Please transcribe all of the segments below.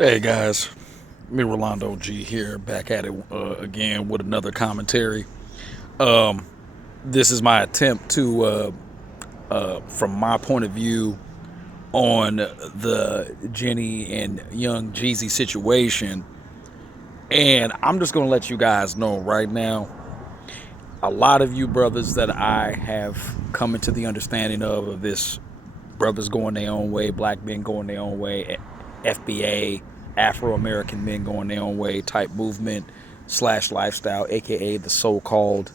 Hey guys, me Rolando G here, back at it again with another commentary. Um, this is my attempt to, from my point of view, on the Jeanie and Young Jeezy situation, and I'm just gonna let you guys know right now. A lot of you brothers that I have come into the understanding of this brothers going their own way, black men going their own way, FBA, Afro American men going their own way type movement slash lifestyle, aka the so-called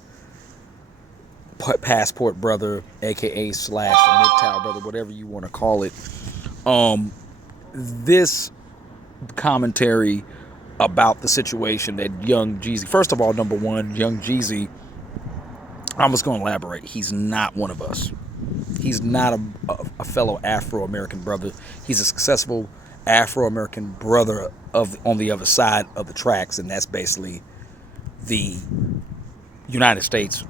passport brother, aka slash MGTOW brother, whatever you want to call it. This commentary about the situation that Young Jeezy, first of all, number one, Young Jeezy, I'm just going to elaborate. He's not one of us. He's not a fellow Afro-American brother. He's a successful Afro-American brother of on the other side of the tracks, and that's basically the United States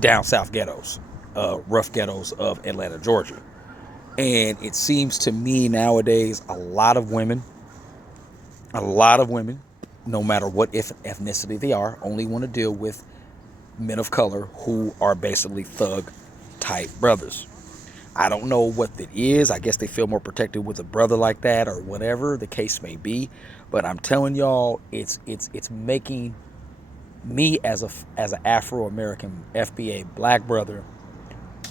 down south ghettos, rough ghettos of Atlanta, Georgia. And it seems to me nowadays a lot of women, no matter what ethnicity they are, only want to deal with men of color who are basically thug type brothers. I don't know what it is. I guess they feel more protected with a brother like that, or whatever the case may be. But I'm telling y'all, it's making me as an Afro American FBA black brother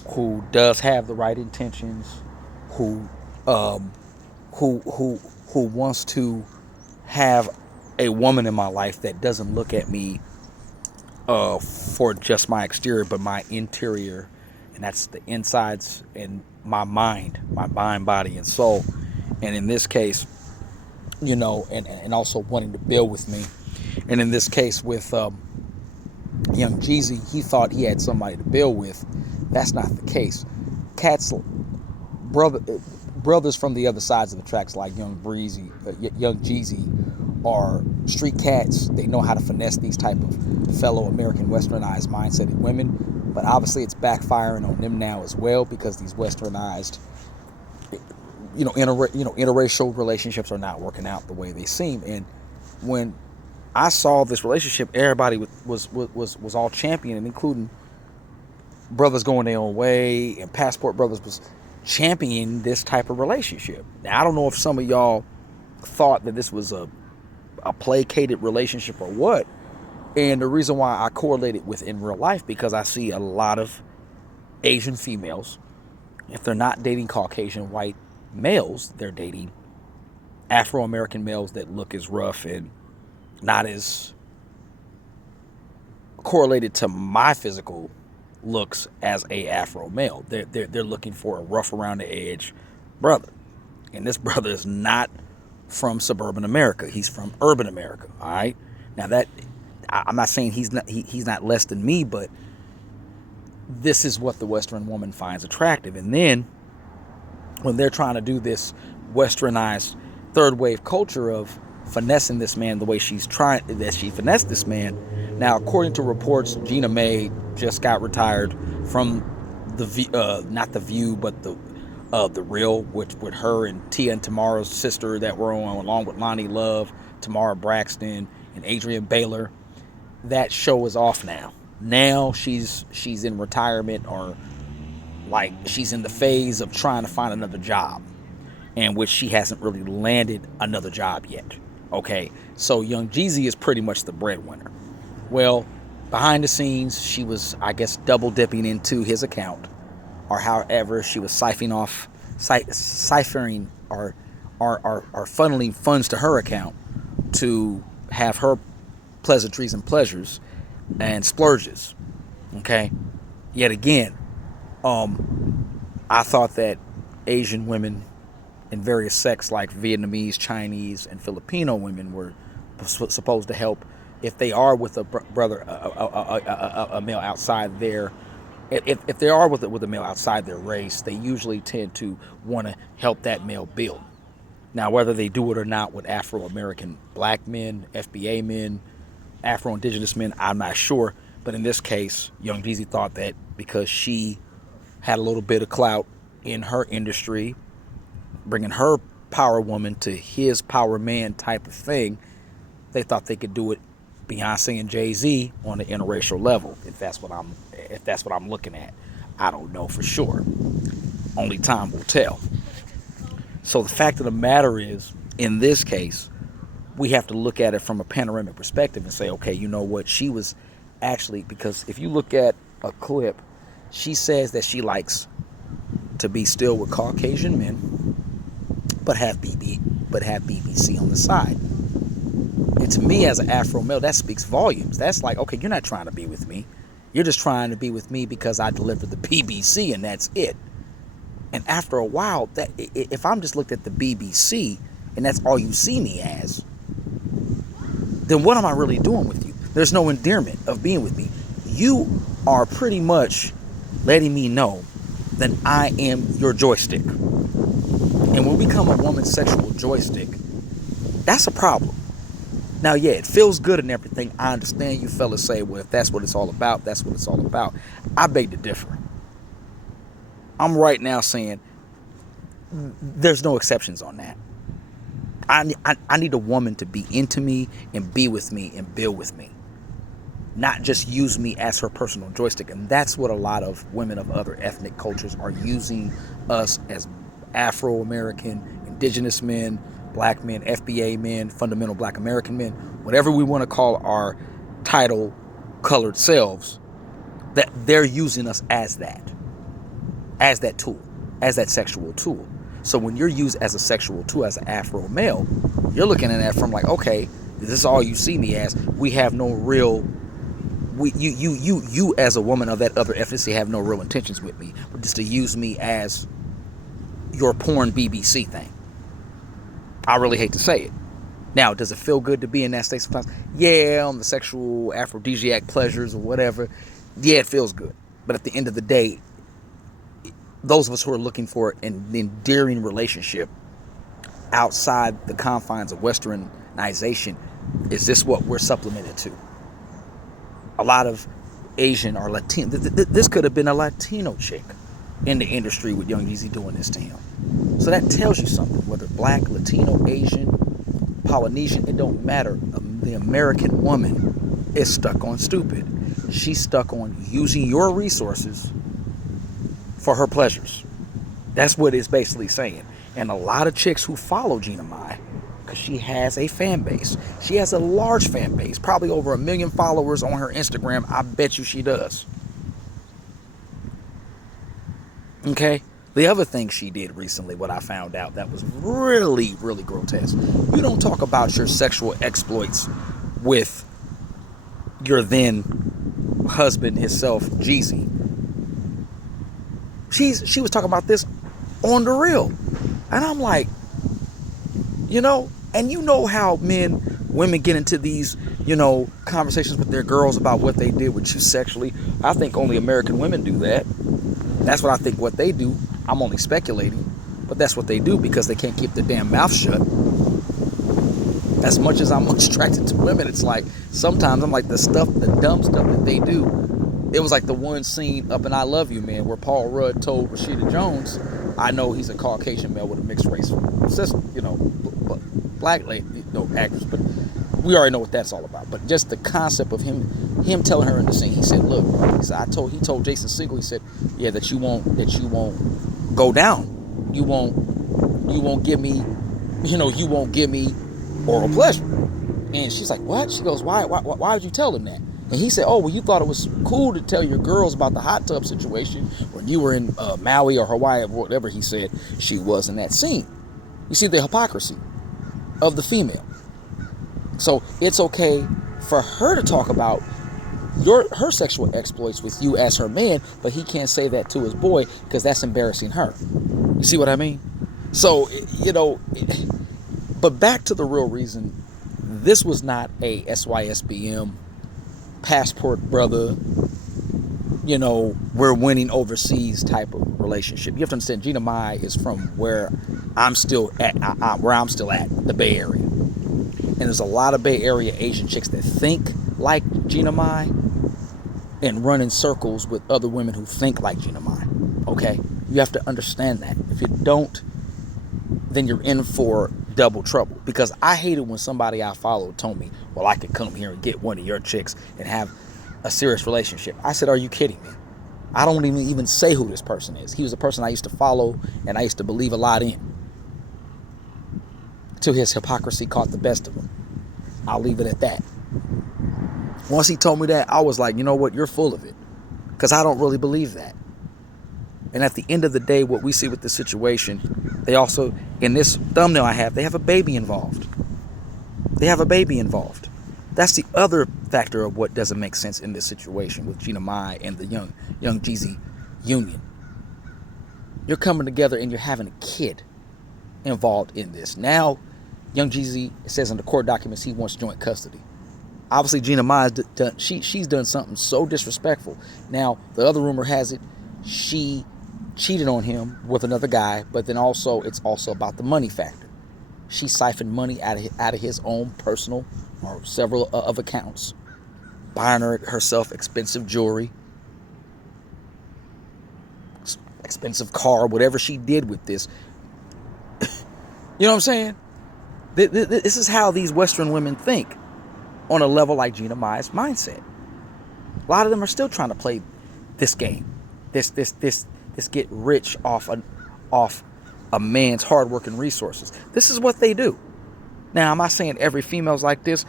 who does have the right intentions, who um, who wants to have a woman in my life that doesn't look at me for just my exterior, but my interior, and that's the insides and my mind, body, and soul. And in this case, and also wanting to build with me. And in this case, with Young Jeezy, he thought he had somebody to build with. That's not the case. Cats, brothers from the other sides of the tracks, like Young Jeezy, are street cats. They know how to finesse these type of fellow American westernized mindset women, but obviously it's backfiring on them now as well, because these westernized, interracial relationships are not working out the way they seem. And when I saw this relationship, everybody was all championing, including brothers going their own way, and Passport Brothas was championing this type of relationship. Now, I don't know if some of y'all thought that this was a placated relationship or what. And the reason why I correlate it with in real life, because I see a lot of Asian females, if they're not dating Caucasian white males, they're dating Afro-American males that look as rough and not as correlated to my physical looks as a Afro male. They're looking for a rough around the edge brother. And this brother is not from suburban America. He's from urban America. All right. Now that I'm not saying he's not less than me, but this is what the Western woman finds attractive. And then when they're trying to do this westernized third wave culture of finessing this man the way she finessed this man. Now, according to reports, Jeanie Mai just got retired from not the View, but the Real, which with her and Tia and Tamara's sister that were on, along with Lonnie Love, Tamara Braxton, and Adrian Baylor. That show is off now. Now she's in retirement, or like she's in the phase of trying to find another job, in which she hasn't really landed another job yet. Okay, so Young Jeezy is pretty much the breadwinner. Well, behind the scenes, she was, I guess, double dipping into his account, or however she was ciphering or funneling funds to her account to have her pleasantries and pleasures and splurges. Okay, yet again, I thought that Asian women in various sects like Vietnamese, Chinese, and Filipino women were supposed to help if they are with a brother, a male outside their. If they are with a male outside their race, they usually tend to want to help that male build. Now, whether they do it or not with Afro-American black men, FBA men, Afro-Indigenous men, I'm not sure. But in this case, Young Jeezy thought that because she had a little bit of clout in her industry, bringing her power woman to his power man type of thing. They thought they could do it Beyonce and Jay-Z on the interracial level, if that's what I'm looking at. I don't know for sure. Only time will tell. So the fact of the matter is, in this case, we have to look at it from a panoramic perspective and say, okay, you know what? She was actually, because if you look at a clip, she says that she likes to be still with Caucasian men, but have BBC on the side. And to me, as an Afro male, that speaks volumes. That's like, okay, you're not trying to be with me. You're just trying to be with me because I delivered the BBC and that's it. And after a while, that if I'm just looked at the BBC and that's all you see me as, then what am I really doing with you? There's no endearment of being with me. You are pretty much letting me know that I am your joystick. And when we become a woman's sexual joystick, that's a problem. Now, yeah, it feels good and everything. I understand you fellas say, well, if that's what it's all about, that's what it's all about. I beg to differ. I'm right now saying there's no exceptions on that. I need a woman to be into me and be with me and build with me, not just use me as her personal joystick. And that's what a lot of women of other ethnic cultures are using us as Afro-American, indigenous men, black men, FBA men, fundamental black American men, whatever we want to call our title colored selves, that they're using us as that tool, as that sexual tool. So when you're used as a sexual tool, as an Afro male, you're looking at that from like, okay, this is all you see me as. We have no real, you as a woman of that other ethnicity have no real intentions with me, but just to use me as your porn BBC thing. I really hate to say it. Now, does it feel good to be in that state sometimes? Yeah, on the sexual aphrodisiac pleasures or whatever. Yeah, it feels good. But at the end of the day, those of us who are looking for an endearing relationship outside the confines of westernization, is this what we're supplemented to? A lot of Asian or Latino, this could have been a Latino chick in the industry with Young Jeezy doing this to him. So that tells you something, whether black, Latino, Asian, Polynesian, it don't matter. The American woman is stuck on stupid. She's stuck on using your resources for her pleasures. That's what it's basically saying. And a lot of chicks who follow Jeanie Mai, because she has a fan base. She has a large fan base, probably over 1 million followers on her Instagram. I bet you she does. Okay? The other thing she did recently, what I found out that was really, really grotesque. You don't talk about your sexual exploits with your then husband himself, Jeezy. She was talking about this on the real. And I'm like, and you know how women get into these, conversations with their girls about what they did with you sexually. I think only American women do that. That's what I think what they do. I'm only speculating, but that's what they do because they can't keep their damn mouth shut. As much as I'm attracted to women, it's like sometimes I'm like the dumb stuff that they do. It was like the one scene up in I Love You, Man, where Paul Rudd told Rashida Jones, I know he's a Caucasian male with a mixed race sister, black lady, actress, but we already know what that's all about. But just the concept of him telling her in the scene, he said, look, he told Jason Segel, he said, yeah, that you won't go down. You won't give me, you won't give me oral pleasure. And she's like, what? She goes, why would you tell him that? And he said, oh, well, you thought it was cool to tell your girls about the hot tub situation when you were in Maui or Hawaii or whatever he said she was in that scene. You see the hypocrisy of the female. So it's okay for her to talk about her sexual exploits with you as her man, but he can't say that to his boy because that's embarrassing her. You see what I mean? So, but back to the real reason, this was not a SYSBM Passport Brotha, we're winning overseas type of relationship. You have to understand, Jeanie Mai is from where I'm still at, the Bay Area. And there's a lot of Bay Area Asian chicks that think like Jeanie Mai and run in circles with other women who think like Jeanie Mai. Okay? You have to understand that. If you don't, then you're in for double trouble. Because I hated when somebody I followed told me, well, I could come here and get one of your chicks and have a serious relationship. I said, are you kidding me? I don't even say who this person is. He was a person I used to follow and I used to believe a lot in. Till his hypocrisy caught the best of him. I'll leave it at that. Once he told me that, I was like, you know what? You're full of it. Because I don't really believe that. And at the end of the day, what we see with this situation, they also, in this thumbnail I have, they have a baby involved. They have a baby involved. That's the other factor of what doesn't make sense in this situation with Jeanie Mai and the Young Jeezy union. You're coming together and you're having a kid involved in this. Now, Young Jeezy, it says in the court documents, he wants joint custody. Obviously, Jeanie Mai has done, she's done something so disrespectful. Now, the other rumor has it, she cheated on him with another guy, but then also it's also about the money factor. She siphoned money out of his own personal or several of accounts, buying herself expensive jewelry, expensive car, whatever she did with this. You know what I'm saying? This is how these Western women think on a level like Jeanie Mai's mindset. A lot of them are still trying to play this game, this get rich off a man's hard work and resources. This is what they do. Now, I'm not saying every female's like this,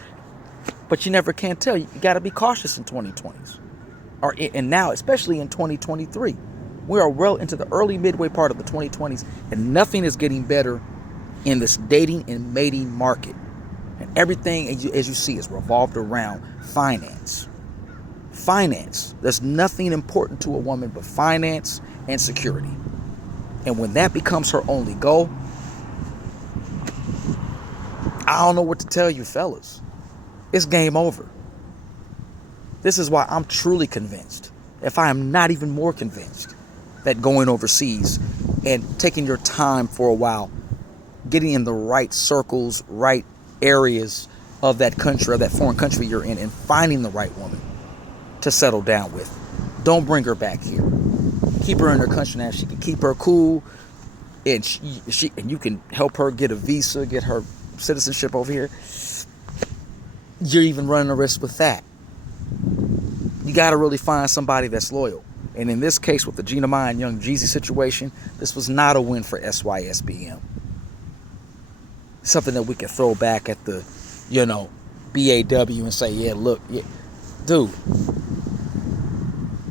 but you never can tell. You got to be cautious in 2020s, and now, especially in 2023. We are well into the early midway part of the 2020s, and nothing is getting better in this dating and mating market. And everything, as you see, is revolved around finance. Finance. There's nothing important to a woman but finance and security. And when that becomes her only goal, I don't know what to tell you, fellas. It's game over. This is why I'm truly convinced, if I am not even more convinced, that going overseas and taking your time for a while, getting in the right circles, right areas of that country or that foreign country you're in, and finding the right woman to settle down with. Don't bring her back here. Keep her in her country now. She can keep her cool, and and you can help her get a visa, get her citizenship over here. You're even running a risk with that. You got to really find somebody that's loyal. And in this case, with the Jeanie Mai and Young Jeezy situation, this was not a win for SYSBM. Something that we can throw back at the, BAW and say, yeah, look, yeah, dude,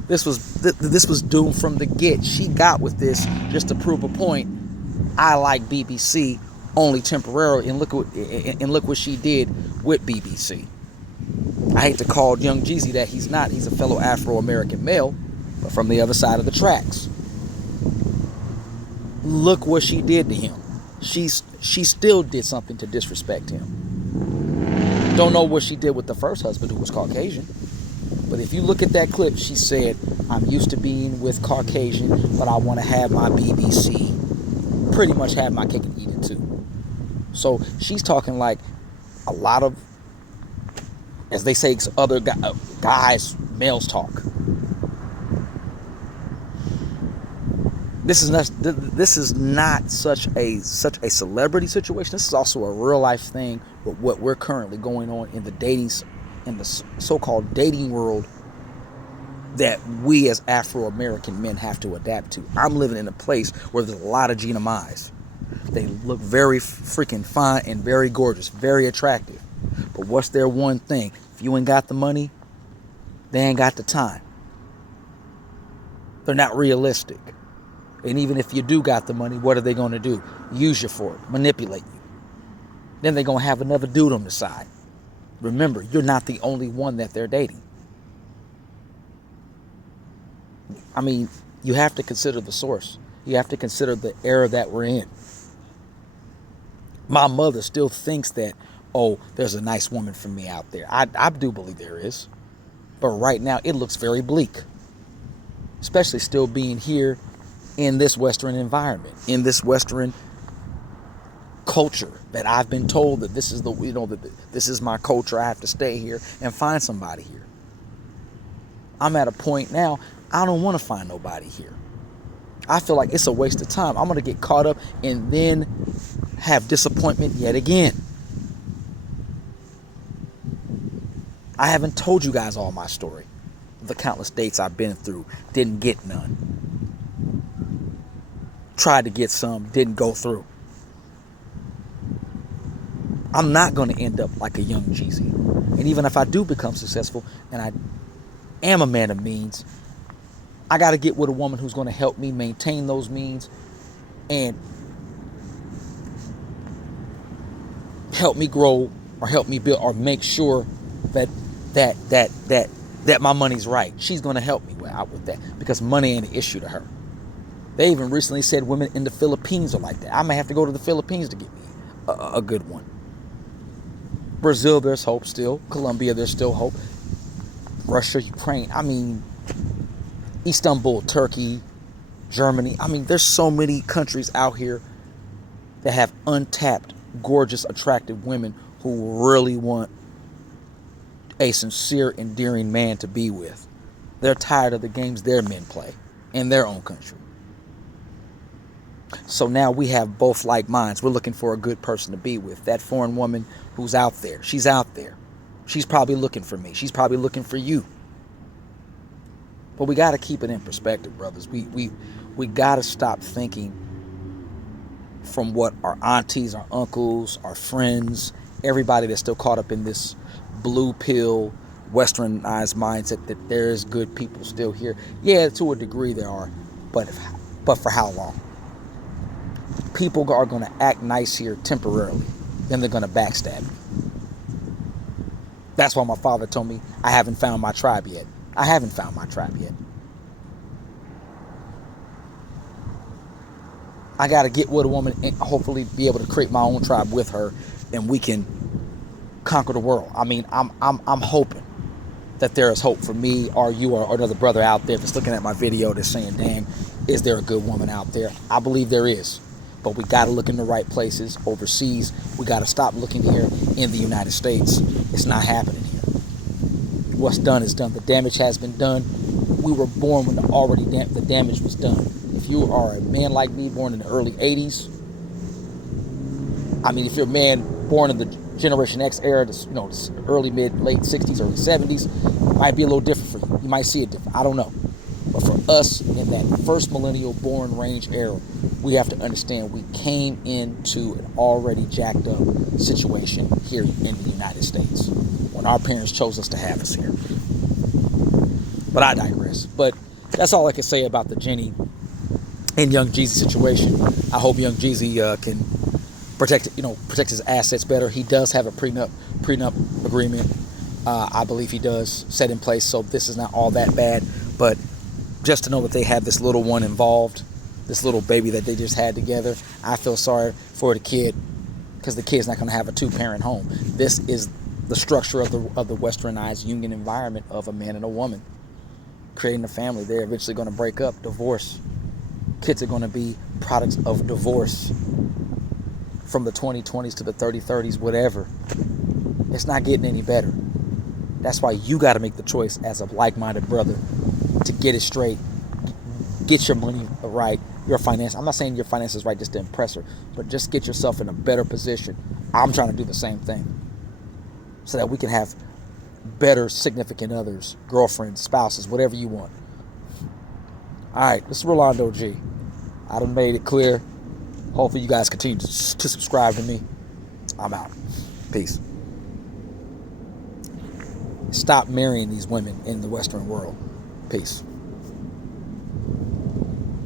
this was doomed from the get. She got with this just to prove a point. I like BBC only temporarily, and look what she did with BBC. I hate to call Young Jeezy that. He's not. He's a fellow Afro-American male, but from the other side of the tracks. Look what she did to him. She still did something to disrespect him. Don't know what she did with the first husband, who was Caucasian. But if you look at that clip, she said, I'm used to being with Caucasian, but I want to have my BBC. Pretty much have my cake and eat it too. So she's talking like a lot of, as they say, other guys, males talk. This is not such a celebrity situation. This is also a real life thing with what we're currently going on in the so-called dating world that we as Afro-American men have to adapt to. I'm living in a place where there's a lot of Jeanie Mai's. They look very freaking fine and very gorgeous, very attractive. But what's their one thing? If you ain't got the money, they ain't got the time. They're not realistic. And even if you do got the money, what are they going to do? Use you for it, manipulate you. Then they're going to have another dude on the side. Remember, you're not the only one that they're dating. I mean, you have to consider the source. You have to consider the era that we're in. My mother still thinks that, oh, there's a nice woman for me out there. I do believe there is. But right now, it looks very bleak. Especially still being here in this Western environment, in this Western culture that I've been told that this is this is my culture. I have to stay here and find somebody here. I'm at a point now, I don't want to find nobody here. I feel like it's a waste of time. I'm going to get caught up and then have disappointment yet again. I haven't told you guys all my story. The countless dates I've been through, didn't get none. Tried to get some, didn't go through. I'm not going to end up like a Young Jeezy. And even if I do become successful and I am a man of means, I got to get with a woman who's going to help me maintain those means and help me grow or help me build or make sure that my money's right. She's going to help me out with that because money ain't an issue to her. They even recently said women in the Philippines are like that. I may have to go to the Philippines to get me a good one. Brazil, there's hope still. Colombia, there's still hope. Russia, Ukraine. I mean, Istanbul, Turkey, Germany. I mean, there's so many countries out here that have untapped, gorgeous, attractive women who really want a sincere, endearing man to be with. They're tired of the games their men play in their own country. So now we have both like minds. We're looking for a good person to be with. That foreign woman who's out there, she's out there. She's probably looking for me. She's probably looking for you. But we got to keep it in perspective, brothers. We got to stop thinking from what our aunties, our uncles, our friends, everybody that's still caught up in this blue pill, westernized mindset that there is good people still here. Yeah, to a degree there are, but for how long? People are going to act nice here temporarily, then they're going to backstab you. That's why my father told me I haven't found my tribe yet. I haven't found my tribe yet. I got to get with a woman and hopefully be able to create my own tribe with her, and we can conquer the world. I mean, I'm hoping that there is hope for me or you or another brother out there that's looking at my video that's saying, dang, is there a good woman out there? I believe there is. But we got to look in the right places overseas. We got to stop looking here in the United States. It's not happening here. What's done is done. The damage has been done. We were born when the damage was done. If you are a man like me, born in the early 80s, I mean, if you're a man born in the Generation X era, this early, late 60s, early 70s, it might be a little different for you. You might see it different. I don't know. But for us in that first millennial born range era, we have to understand we came into an already jacked up situation here in the United States when our parents chose us to have us here. But I digress. But that's all I can say about the Jeannie and Young Jeezy situation. I hope Young Jeezy can protect his assets better. He does have a prenup agreement. I believe he does set in place, so this is not all that bad. But just to know that they have this little one involved, this little baby that they just had together, I feel sorry for the kid because the kid's not going to have a two-parent home. This is the structure of the westernized union environment of a man and a woman creating a family. They're eventually going to break up, divorce. Kids are going to be products of divorce from the 2020s to the 3030s, whatever. It's not getting any better. That's why you got to make the choice as a like-minded brother to get it straight, get your money right, your finance. I'm not saying your finances right just to impress her, but just get yourself in a better position. I'm trying to do the same thing so that we can have better significant others, girlfriends, spouses, whatever you want. All right, this is Rolando G. I done made it clear. Hopefully you guys continue to subscribe to me. I'm out. Peace. Stop marrying these women in the Western world. Peace.